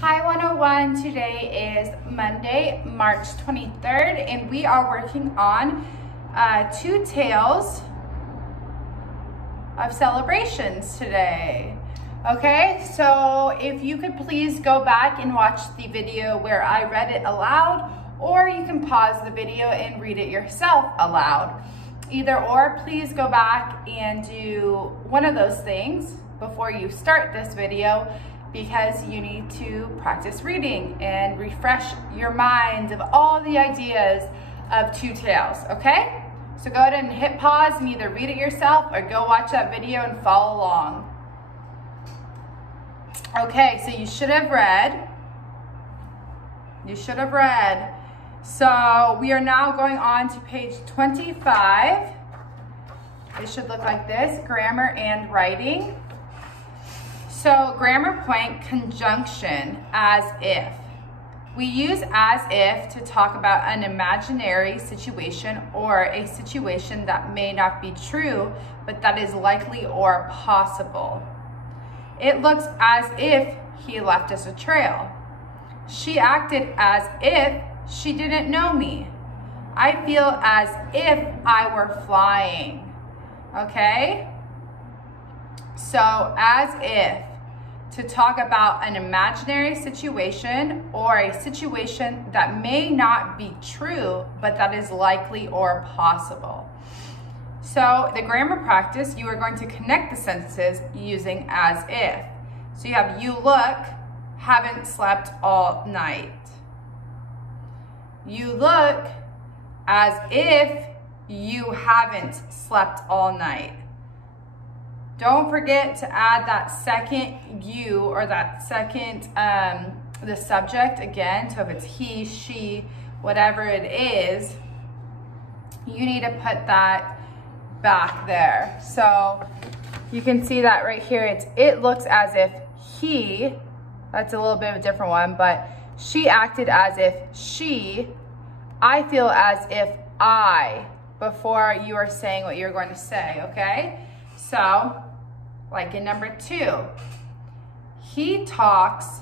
Hi 101, today is Monday, March 23rd, and we are working on two tales of celebrations today. Okay, so if you could please go back and watch the video where I read it aloud, or you can pause the video and read it yourself aloud. Either or, please go back and do one of those things before you start this video, because you need to practice reading and refresh your mind of all the ideas of two tales, okay? So go ahead and hit pause and either read it yourself or go watch that video and follow along. Okay, so you should have read. So we are now going on to page 25. It should look like this, grammar and writing. So grammar point, conjunction, as if. We use as if to talk about an imaginary situation or a situation that may not be true, but that is likely or possible. It looks as if he left us a trail. She acted as if she didn't know me. I feel as if I were flying. Okay? So as if, to talk about an imaginary situation or a situation that may not be true, but that is likely or possible. So the grammar practice, you are going to connect the sentences using as if. So you have, you look, haven't slept all night. You look as if you haven't slept all night. Don't forget to add that second you, or that second, the subject again. So if it's he, she, whatever it is, you need to put that back there. So you can see that right here. It looks as if he, that's a little bit of a different one, but she acted as if she, I feel as if I, before you are saying what you're going to say, okay? So, like in number 2, he talks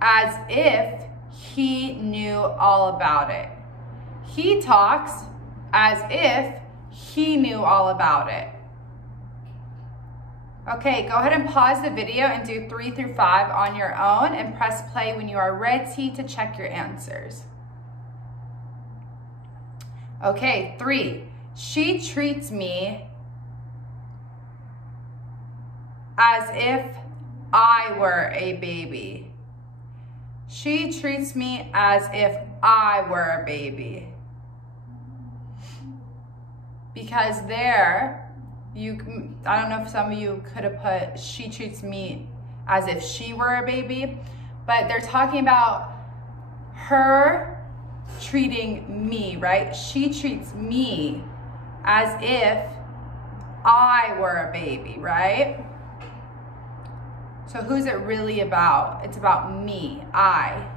as if he knew all about it. He talks as if he knew all about it. Okay, go ahead and pause the video and do 3 through 5 on your own and press play when you are ready to check your answers. Okay, 3, she treats me as if I were a baby. She treats me as if I were a baby. Because there, I don't know if some of you could have put, she treats me as if she were a baby, but they're talking about her treating me, right? She treats me as if I were a baby, right? So who's it really about? It's about me, I.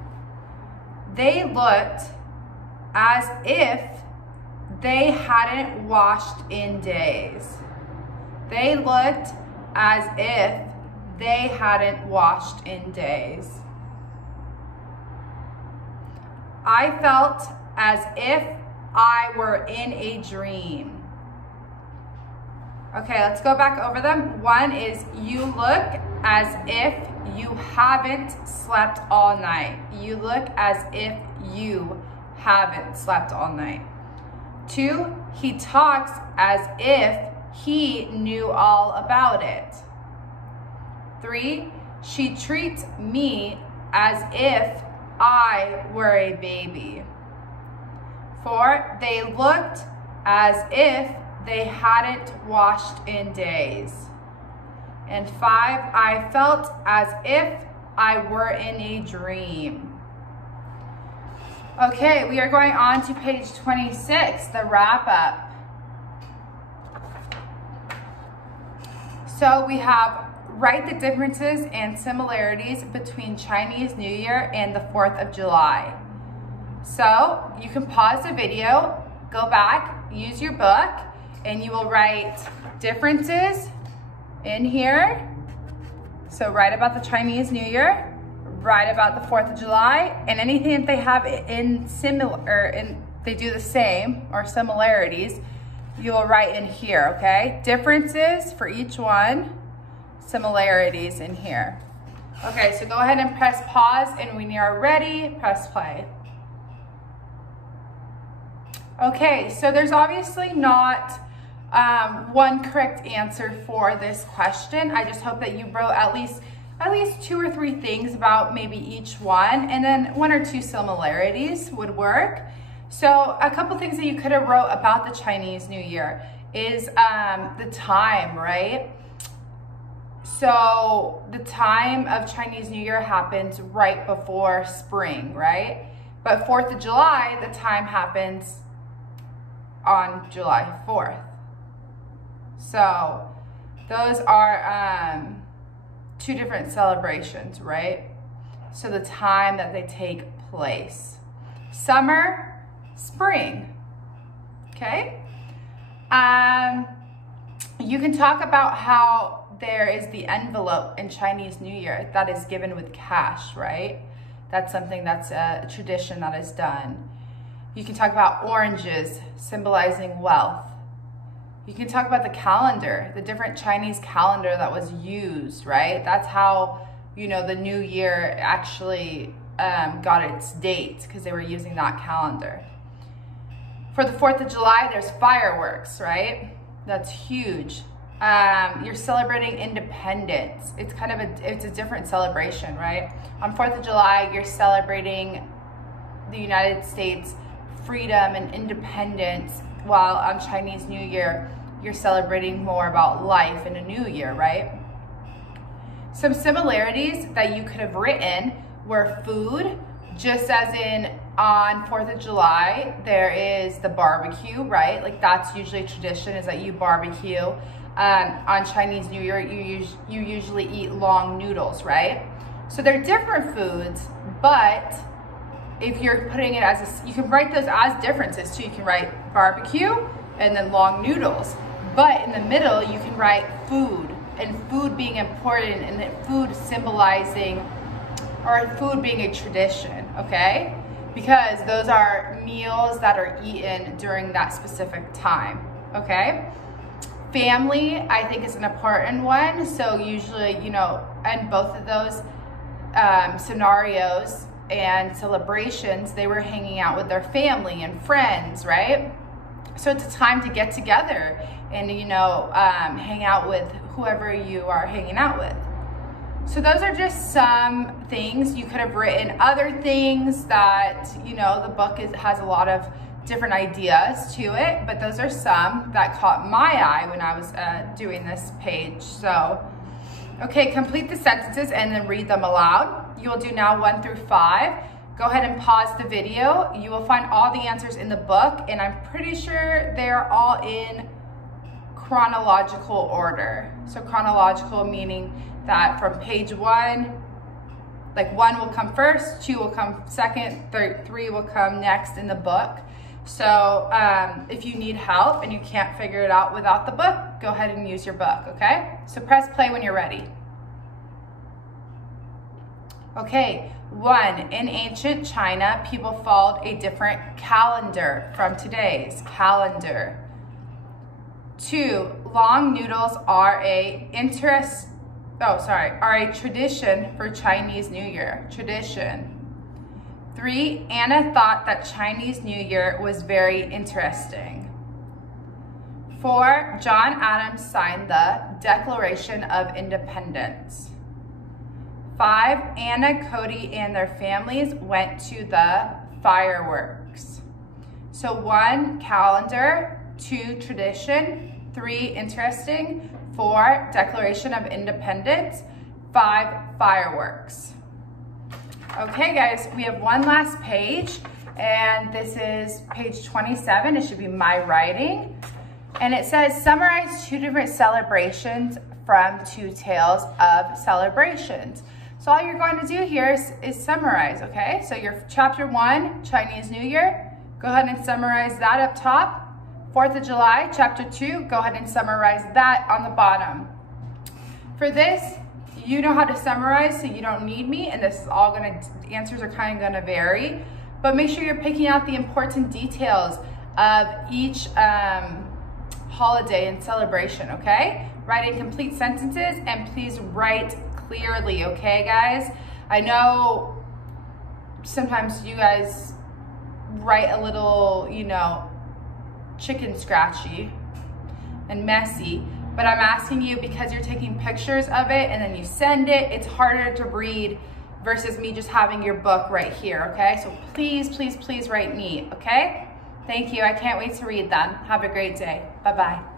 They looked as if they hadn't washed in days. They looked as if they hadn't washed in days. I felt as if I were in a dream. Okay, let's go back over them. 1 is, you look as if you haven't slept all night. You look as if you haven't slept all night. 2, he talks as if he knew all about it. 3, she treats me as if I were a baby. 4, they looked as if they hadn't washed in days. And 5, I felt as if I were in a dream. Okay, we are going on to page 26, the wrap up. So we have, write the differences and similarities between Chinese New Year and the 4th of July. So you can pause the video, go back, use your book, and you will write differences in here. So write about the Chinese New Year, write about the 4th of July, and anything that they have in they do the same or similarities, you'll write in here, okay? Differences for each one, similarities in here. Okay, so go ahead and press pause, and when you're ready, press play. Okay, so there's obviously not one correct answer for this question. I just hope that you wrote at least 2 or 3 things about maybe each one, and then 1 or 2 similarities would work. So a couple things that you could have wrote about the Chinese New Year is the time, right? So the time of Chinese New Year happens right before spring, right? But 4th of July, the time happens on July 4th. So those are 2 different celebrations, right? So the time that they take place. Summer, spring, okay? You can talk about how there is the envelope in Chinese New Year that is given with cash, right? That's something that's a tradition that is done. You can talk about oranges symbolizing wealth. You can talk about the calendar, the different Chinese calendar that was used, right? That's how, you know, the new year actually got its date, because they were using that calendar. For the 4th of July, there's fireworks, right? That's huge. You're celebrating independence. It's kind of it's a different celebration, right? On 4th of July, you're celebrating the United States freedom and independence, while on Chinese New Year, you're celebrating more about life and a new year, right? Some similarities that you could have written were food, just as in on 4th of July, there is the barbecue, right? Like that's usually a tradition, is that you barbecue. On Chinese New Year, you usually eat long noodles, right? So they're different foods, but if you're putting it as you can write those as differences too. You can write barbecue and then long noodles, but in the middle you can write food, and food being important, and that food symbolizing, or food being a tradition, okay? Because those are meals that are eaten during that specific time, okay? Family, I think, is an important one. So usually, you know, in both of those scenarios and celebrations, they were hanging out with their family and friends, right? So it's a time to get together and, you know, hang out with whoever you are hanging out with. So those are just some things you could have written. Other things that, you know, the book has a lot of different ideas to it, but those are some that caught my eye when I was doing this page. So, okay, complete the sentences and then read them aloud. You will do now 1 through 5. Go ahead and pause the video. You will find all the answers in the book, and I'm pretty sure they're all in chronological order. So chronological meaning that from page 1, like 1 will come first, 2 will come second, 3 will come next in the book. So if you need help and you can't figure it out without the book, go ahead and use your book, okay? So press play when you're ready. Okay, 1, in ancient China, people followed a different calendar from today's calendar. 2, long noodles are a tradition for Chinese New Year. Tradition. 3, Anna thought that Chinese New Year was very interesting. 4, John Adams signed the Declaration of Independence. 5, Anna, Cody, and their families went to the fireworks. So 1, calendar, 2, tradition, 3, interesting, 4, Declaration of Independence, 5, fireworks. Okay guys, we have one last page, and this is page 27. It should be my writing. And it says, summarize 2 different celebrations from 2 tales of celebrations. So all you're going to do here is summarize, okay? So your chapter 1, Chinese New Year, go ahead and summarize that up top. 4th of July, chapter 2, go ahead and summarize that on the bottom. For this, you know how to summarize, so you don't need me, and this is all the answers are kind of gonna vary, but make sure you're picking out the important details of each holiday and celebration, okay? Write in complete sentences, and please write clearly, okay, guys? I know sometimes you guys write a little, you know, chicken scratchy and messy, but I'm asking you because you're taking pictures of it and then you send it, it's harder to read versus me just having your book right here, okay? So please, please, please write neat, okay? Thank you, I can't wait to read them. Have a great day, bye-bye.